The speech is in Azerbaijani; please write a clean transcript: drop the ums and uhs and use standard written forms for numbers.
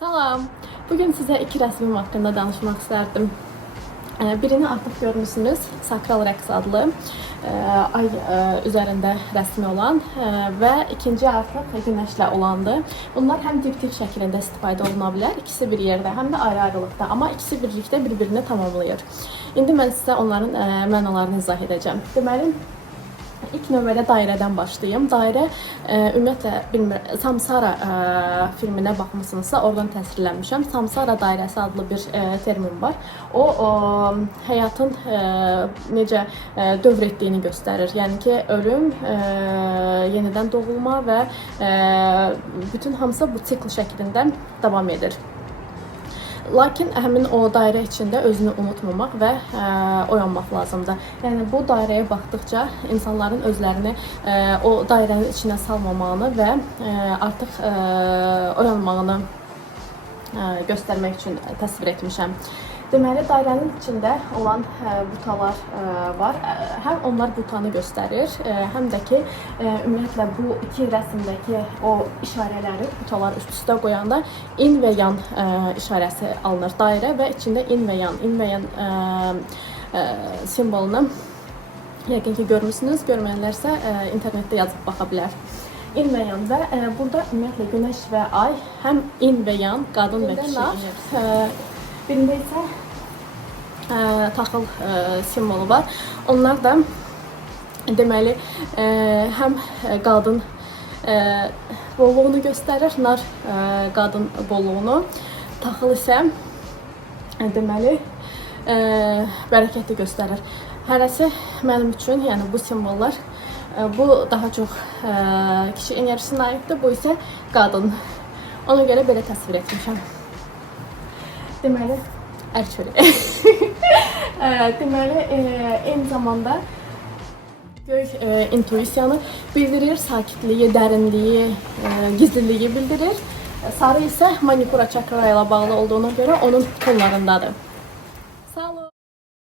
Salam. Bugün size iki rəsmim haqqında danışmaq istərdim. Birini artıq görmüsünüz, Sakral rəqs adlı ay üzərində rəsmi olan və ikinci artıq günəşlə olandır. Bunlar həm diptik şəklində istifadə oluna bilər, ikisi bir yerdə, həm də ayrı-ayrılıqda, amma ikisi birlikdə bir-birini tamamlayır. İndi mən sizə onların mənalarını izah edəcəm. Deməli, İlk növbədə dairədən başlayayım. Dairə ümumiyyətlə Samsara filminə baxmısınızsa oradan təsirlənmişəm. Samsara dairəsi adlı bir termin var. O həyatın necə dövr etdiyini göstərir. Yəni ki, ölüm, yenidən doğulma və bütün hamısı bu sikl şəklində davam edir. Lakin həmin o dairə içində özünü unutmamaq və oyanmaq lazımdır. Yəni bu dairəyə baxdıqca insanların özlərini o dairənin içinə salmamağını və artıq oyanmağını göstərmək üçün təsvir etmişəm. Deməli, dairənin içində olan butalar var. Həm onlar butanı göstərir, həm də ki, ümumiyyətlə bu iki rəsmdəki o işarələri butalar üst-üstə qoyanda in və yan işarəsi alınır dairə və içində in və yan simvolunu yəqin ki görmüsünüz, görməyənlərsə internetdə yazıb baxa bilər. In və yan və burada ümumiyyətlə günəş və ay həm in və yan, qadın və kişi. Birində isə taxıl simvolu var. Onlar da deməli həm qadın bolluğunu göstərir, nar qadın bolluğunu. Taxıl isə deməli bərəkəti göstərir. Hərəsi mənim üçün, yəni bu simvollar bu daha çox kişi enerjisinə aiddir, bu isə qadın. Ona görə belə təsvir etmişəm. Deməli, ərçöli. Deməli, eyni zamanda göy intuisiyanı bildirir, sakitliyi, dərinliyi, gizliliyi bildirir. Sarı isə manipura çakra ilə bağlı olduğuna görə onun tonlarındadır.